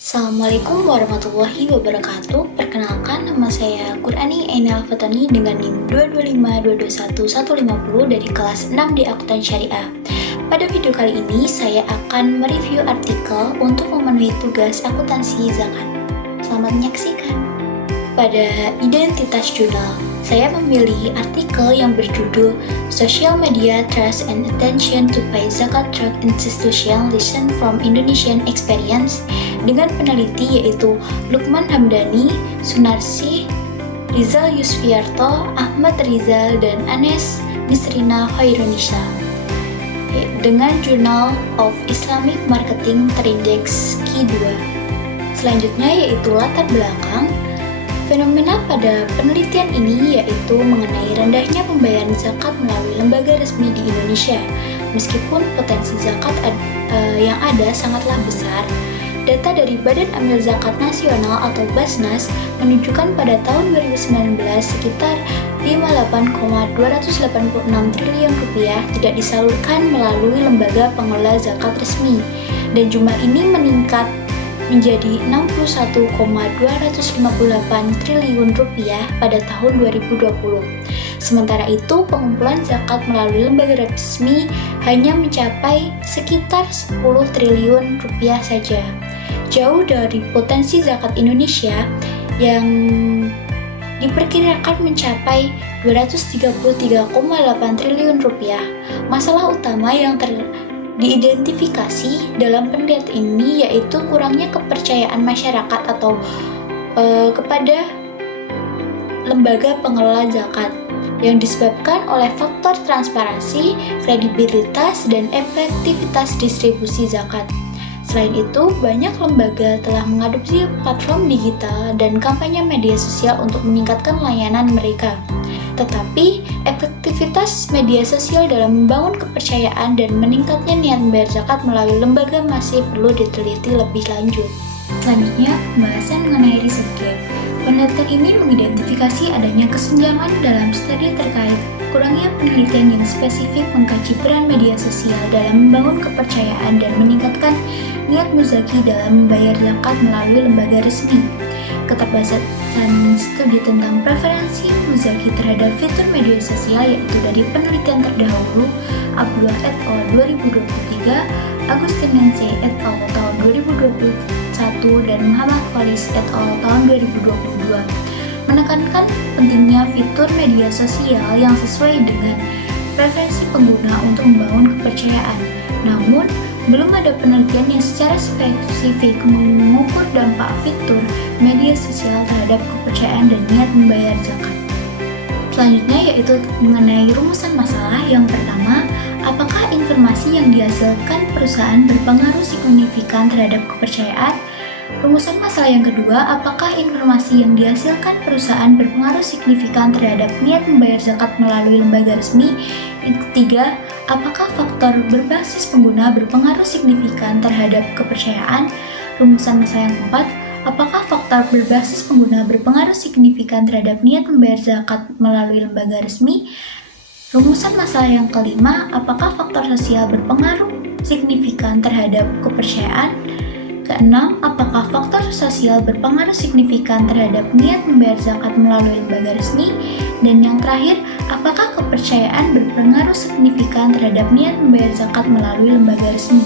Assalamualaikum warahmatullahi wabarakatuh. Perkenalkan, nama saya Qur'ani Ainal Fatani dengan NIM 225221150 dari kelas 6 di Akuntan Syariah. Pada video kali ini, saya akan mereview artikel untuk memenuhi tugas akuntansi zakat. Selamat menyaksikan. Pada identitas jurnal, saya memilih artikel yang berjudul Social Media Trust and Attention to Pay Zakat Track Institution Lesson from Indonesian Experience dengan peneliti yaitu Lukman Hamdani, Sunarsi, Rizal Yusfiarto, Ahmad Rizal, dan Anes Nisrina Hoirunisa dengan Journal of Islamic Marketing terindeks Q2. Selanjutnya yaitu latar belakang. Fenomena pada penelitian ini yaitu mengenai rendahnya pembayaran zakat melalui lembaga resmi di Indonesia. Meskipun potensi zakat yang ada sangatlah besar, data dari Badan Amil Zakat Nasional atau Basnas menunjukkan pada tahun 2019 sekitar 58,286 triliun rupiah tidak disalurkan melalui lembaga pengelola zakat resmi, dan jumlah ini meningkat menjadi 61,258 triliun rupiah pada tahun 2020. Sementara itu, pengumpulan zakat melalui lembaga resmi hanya mencapai sekitar 10 triliun rupiah saja. Jauh dari potensi zakat Indonesia yang diperkirakan mencapai 233,8 triliun rupiah. Masalah utama yang diidentifikasi dalam penelitian ini yaitu kurangnya kepercayaan masyarakat atau kepada lembaga pengelola zakat yang disebabkan oleh faktor transparansi, kredibilitas, dan efektivitas distribusi zakat. Selain itu, banyak lembaga telah mengadopsi platform digital dan kampanye media sosial untuk meningkatkan layanan mereka. Tetapi, efektivitas media sosial dalam membangun kepercayaan dan meningkatnya niat membayar zakat melalui lembaga masih perlu diteliti lebih lanjut. Selanjutnya, pembahasan mengenai riset gap. Penelitian ini mengidentifikasi adanya kesenjangan dalam studi terkait kurangnya penelitian yang spesifik mengkaji peran media sosial dalam membangun kepercayaan dan meningkatkan niat muzaki dalam membayar zakat melalui lembaga resmi. Keterbatasan studi tentang preferensi muzaki terhadap fitur media sosial yaitu dari penelitian terdahulu Abdullah et al. 2023, Agustinense et al. Tahun 2021, dan Muhammad Khalis et al. Tahun 2022 menekankan pentingnya fitur media sosial yang sesuai dengan preferensi pengguna untuk membangun kepercayaan. Namun, belum ada penelitian yang secara spesifik mengukur dampak fitur media sosial terhadap kepercayaan dan niat membayar zakat. Selanjutnya yaitu mengenai rumusan masalah. Yang pertama, apakah informasi yang dihasilkan perusahaan berpengaruh signifikan terhadap kepercayaan? Rumusan masalah yang kedua, apakah informasi yang dihasilkan perusahaan berpengaruh signifikan terhadap niat membayar zakat melalui lembaga resmi? Yang ketiga, apakah faktor berbasis pengguna berpengaruh signifikan terhadap kepercayaan? Rumusan masalah yang keempat, apakah faktor berbasis pengguna berpengaruh signifikan terhadap niat membayar zakat melalui lembaga resmi? Rumusan masalah yang kelima, apakah faktor sosial berpengaruh signifikan terhadap kepercayaan? Keenam, apakah faktor sosial berpengaruh signifikan terhadap niat membayar zakat melalui lembaga resmi? Dan yang terakhir, apakah kepercayaan berpengaruh signifikan terhadap niat membayar zakat melalui lembaga resmi?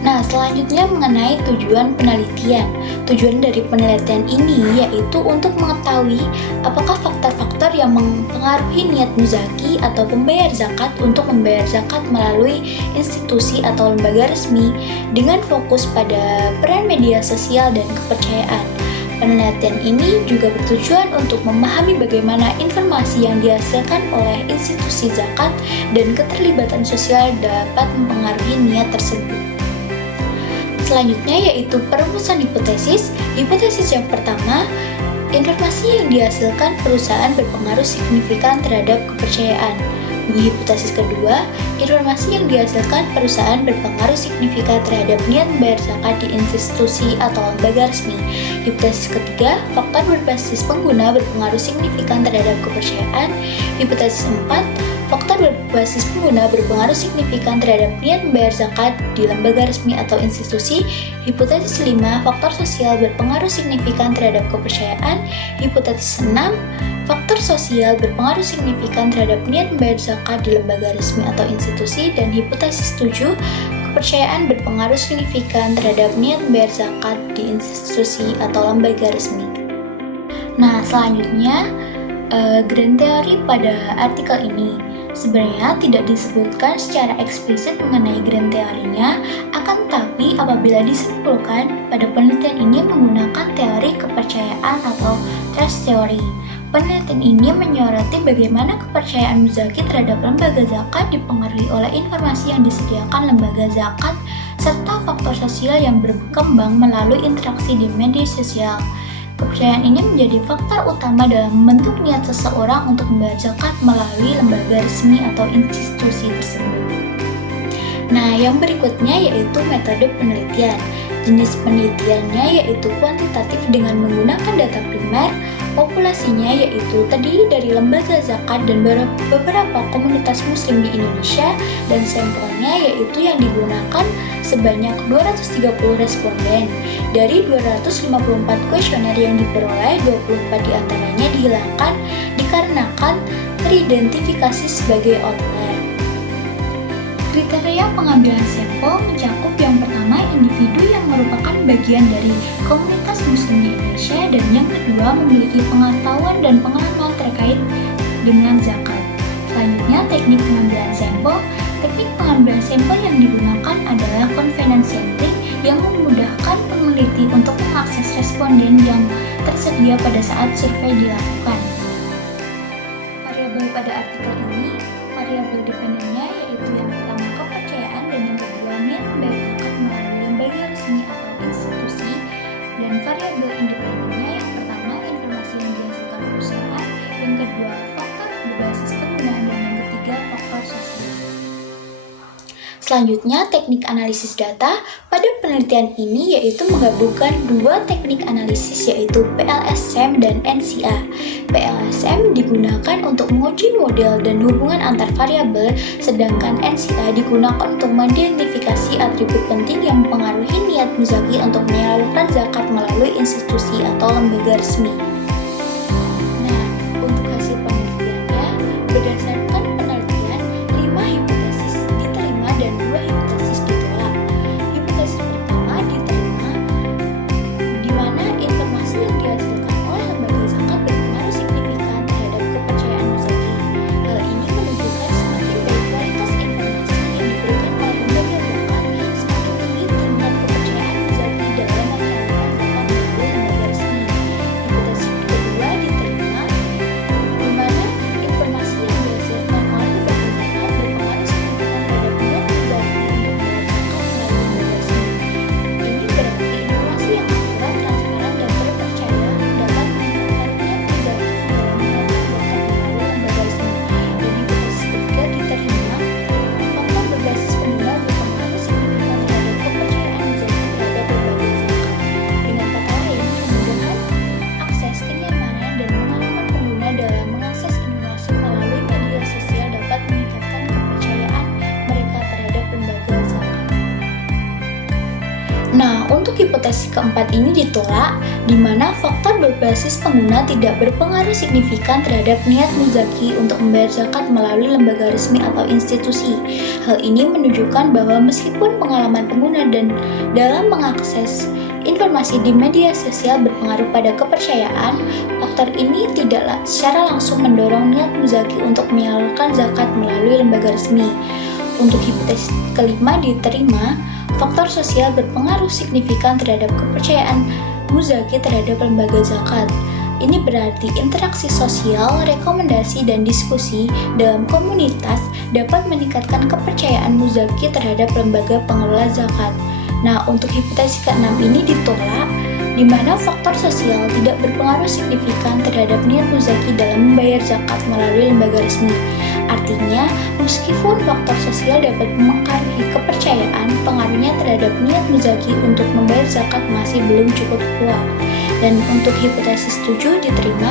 Nah, selanjutnya mengenai tujuan penelitian. Tujuan dari penelitian ini yaitu untuk mengetahui apakah faktor-faktor yang mempengaruhi niat muzaki atau pembayar zakat untuk membayar zakat melalui institusi atau lembaga resmi dengan fokus pada peran media sosial dan kepercayaan. Penelitian ini juga bertujuan untuk memahami bagaimana informasi yang dihasilkan oleh institusi zakat dan keterlibatan sosial dapat mempengaruhi niat tersebut. Selanjutnya yaitu perumusan hipotesis. Hipotesis yang pertama, informasi yang dihasilkan perusahaan berpengaruh signifikan terhadap kepercayaan. Hipotesis kedua, informasi yang dihasilkan perusahaan berpengaruh signifikan terhadap niat membayar zakat di institusi atau lembaga resmi. Hipotesis ketiga, faktor berbasis pengguna berpengaruh signifikan terhadap kepercayaan. Hipotesis 4, faktor basis pengguna berpengaruh signifikan terhadap niat membayar zakat di lembaga resmi atau institusi. Hipotesis 5, faktor sosial berpengaruh signifikan terhadap kepercayaan. Hipotesis 6, faktor sosial berpengaruh signifikan terhadap niat membayar zakat di lembaga resmi atau institusi. Dan hipotesis 7, kepercayaan berpengaruh signifikan terhadap niat membayar zakat di institusi atau lembaga resmi. Nah, selanjutnya grand teori pada artikel ini. Sebenarnya tidak disebutkan secara eksplisit mengenai grand teorinya, akan tetapi apabila disimpulkan pada penelitian ini menggunakan teori kepercayaan atau trust theory. Penelitian ini menyoroti bagaimana kepercayaan muzaki terhadap lembaga zakat dipengaruhi oleh informasi yang disediakan lembaga zakat serta faktor sosial yang berkembang melalui interaksi di media sosial. Kepercayaan ini menjadi faktor utama dalam membentuk niat seseorang untuk membayar zakat melalui lembaga resmi atau institusi tersebut. Nah, yang berikutnya yaitu metode penelitian. Jenis penelitiannya yaitu kuantitatif dengan menggunakan data primer. Populasinya yaitu terdiri dari lembaga zakat dan beberapa komunitas muslim di Indonesia, dan sampelnya yaitu yang digunakan sebanyak 230 responden. Dari 254 kuesioner yang diperoleh, 24 diantaranya dihilangkan dikarenakan teridentifikasi sebagai outlier. Kriteria pengambilan sampel mencakup yang pertama individu yang merupakan bagian dari komunitas muslim di Indonesia, dan yang kedua memiliki pengetahuan dan pengalaman terkait dengan zakat. Selanjutnya teknik pengambilan sampel. Teknik pengambilan sampel yang digunakan adalah convenience sampling yang memudahkan peneliti untuk mengakses responden yang tersedia pada saat survei dilakukan. Variabel pada artikel ini, variabel dependennya yaitu yang pertama kepercayaan dan yang kedua niat membayar zakat melalui lembaga resmi atau institusi, dan variabel independennya yang pertama informasi yang dihasilkan perusahaan, yang kedua faktor berbasis penggunaan, dan yang ketiga faktor sosial. Selanjutnya, teknik analisis data. Pada penelitian ini yaitu menggabungkan dua teknik analisis yaitu PLS-SEM dan NCA. PLS-SEM digunakan untuk menguji model dan hubungan antar variabel, sedangkan NCA digunakan untuk mengidentifikasi atribut penting yang mempengaruhi niat muzaki untuk menyalurkan zakat melalui institusi atau lembaga resmi. Nah, untuk hasil penelitiannya, berdasarkan penelitian, 5 hipotesis diterima dan 2 hipotesis ditolak. Hipotesis pertama diterima, di mana informasi yang dihasilkan oleh lembaga zakat berpengaruh signifikan terhadap kepercayaan muzaki. Hal ini menunjukkan semakin baik kualitas informasi yang diberikan oleh lembaga zakat, semakin tinggi tingkat kepercayaan muzaki dalam menyalurkan zakat melalui lembaga resmi. Hipotesis kedua diterima, di mana informasi yang dihasilkan oleh lembaga zakat berpengaruh signifikan terhadap niat muzaki untuk membayar zakat melalui lembaga resmi. Ini berarti informasi yang akurat, transparan, dan terpercaya dapat meningkatkan niat muzaki dalam menyalurkan zakat melalui lembaga resmi. Dan hipotesis ketiga diterima, faktor berbasis pengguna berpengaruh signifikan terhadap kepercayaan muzaki terhadap lembaga zakat. Dengan kata lain, kemudahan akses, kenyamanan, dan pengalaman pengguna dalam mengakses informasi melalui media sosial dapat meningkatkan kepercayaan mereka terhadap lembaga zakat. Nah, untuk hipotesis keempat ini ditolak, di mana faktor berbasis pengguna tidak berpengaruh signifikan terhadap niat muzaki untuk membayar zakat melalui lembaga resmi atau institusi. Hal ini menunjukkan bahwa meskipun pengalaman pengguna dan dalam mengakses informasi di media sosial berpengaruh pada kepercayaan, faktor ini tidak secara langsung mendorong niat muzaki untuk menyalurkan zakat melalui lembaga resmi. Untuk hipotesis kelima diterima, faktor sosial berpengaruh signifikan terhadap kepercayaan muzaki terhadap lembaga zakat. Ini berarti interaksi sosial, rekomendasi, dan diskusi dalam komunitas dapat meningkatkan kepercayaan muzaki terhadap lembaga pengelola zakat. Nah, untuk hipotesis ke-6 ini ditolak, di mana faktor sosial tidak berpengaruh signifikan terhadap niat muzaki dalam membayar zakat melalui lembaga resmi. Artinya, meskipun faktor sosial dapat mempengaruhi kepercayaan, pengaruhnya terhadap niat muzaki untuk membayar zakat masih belum cukup kuat. Dan untuk hipotesis 7 diterima,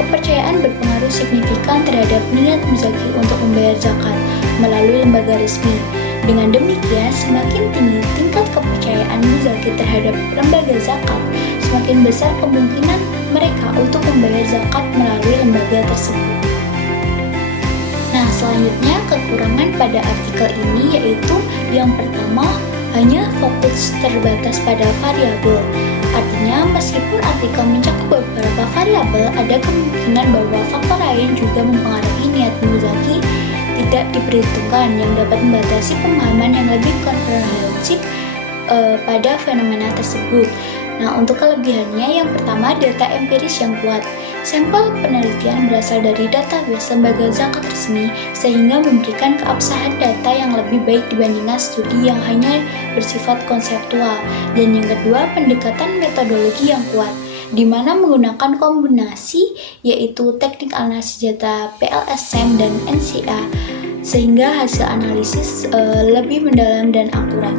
kepercayaan berpengaruh signifikan terhadap niat muzaki untuk membayar zakat. melalui lembaga resmi. Dengan demikian, semakin tinggi tingkat kepercayaan muzaki terhadap lembaga zakat, semakin besar kemungkinan mereka untuk membayar zakat melalui lembaga tersebut. Nah, selanjutnya kekurangan pada artikel ini yaitu yang pertama, hanya fokus terbatas pada variabel. Artinya, meskipun artikel mencakup beberapa variabel, ada kemungkinan bahwa faktor lain juga mempengaruhi niat muzaki tidak diperhitungkan yang dapat membatasi pemahaman yang lebih komprehensif pada fenomena tersebut. Nah, untuk kelebihannya, yang pertama, data empiris yang kuat. Sampel penelitian berasal dari database lembaga zakat resmi sehingga memberikan keabsahan data yang lebih baik dibandingkan studi yang hanya bersifat konseptual. Dan yang kedua, pendekatan metodologi yang kuat, di mana menggunakan kombinasi yaitu teknik analisis data PLSM dan NCA sehingga hasil analisis lebih mendalam dan akurat.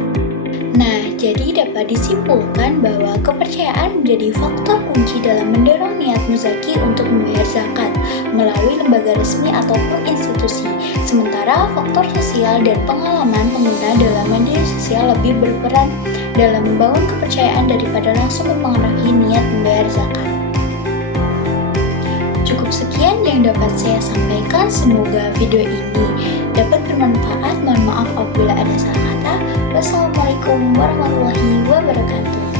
Nah, jadi dapat disimpulkan bahwa kepercayaan menjadi faktor kunci dalam mendorong niat muzaki untuk membayar zakat melalui lembaga resmi ataupun institusi. Sementara faktor sosial dan pengalaman pengguna dalam media sosial lebih berperan dalam membangun kepercayaan daripada langsung mempengaruhi niat membayar zakat. Cukup sekian yang dapat saya sampaikan. Semoga video ini dapat bermanfaat. Mohon maaf apabila ada salah kata. Wassalamualaikum warahmatullahi wabarakatuh.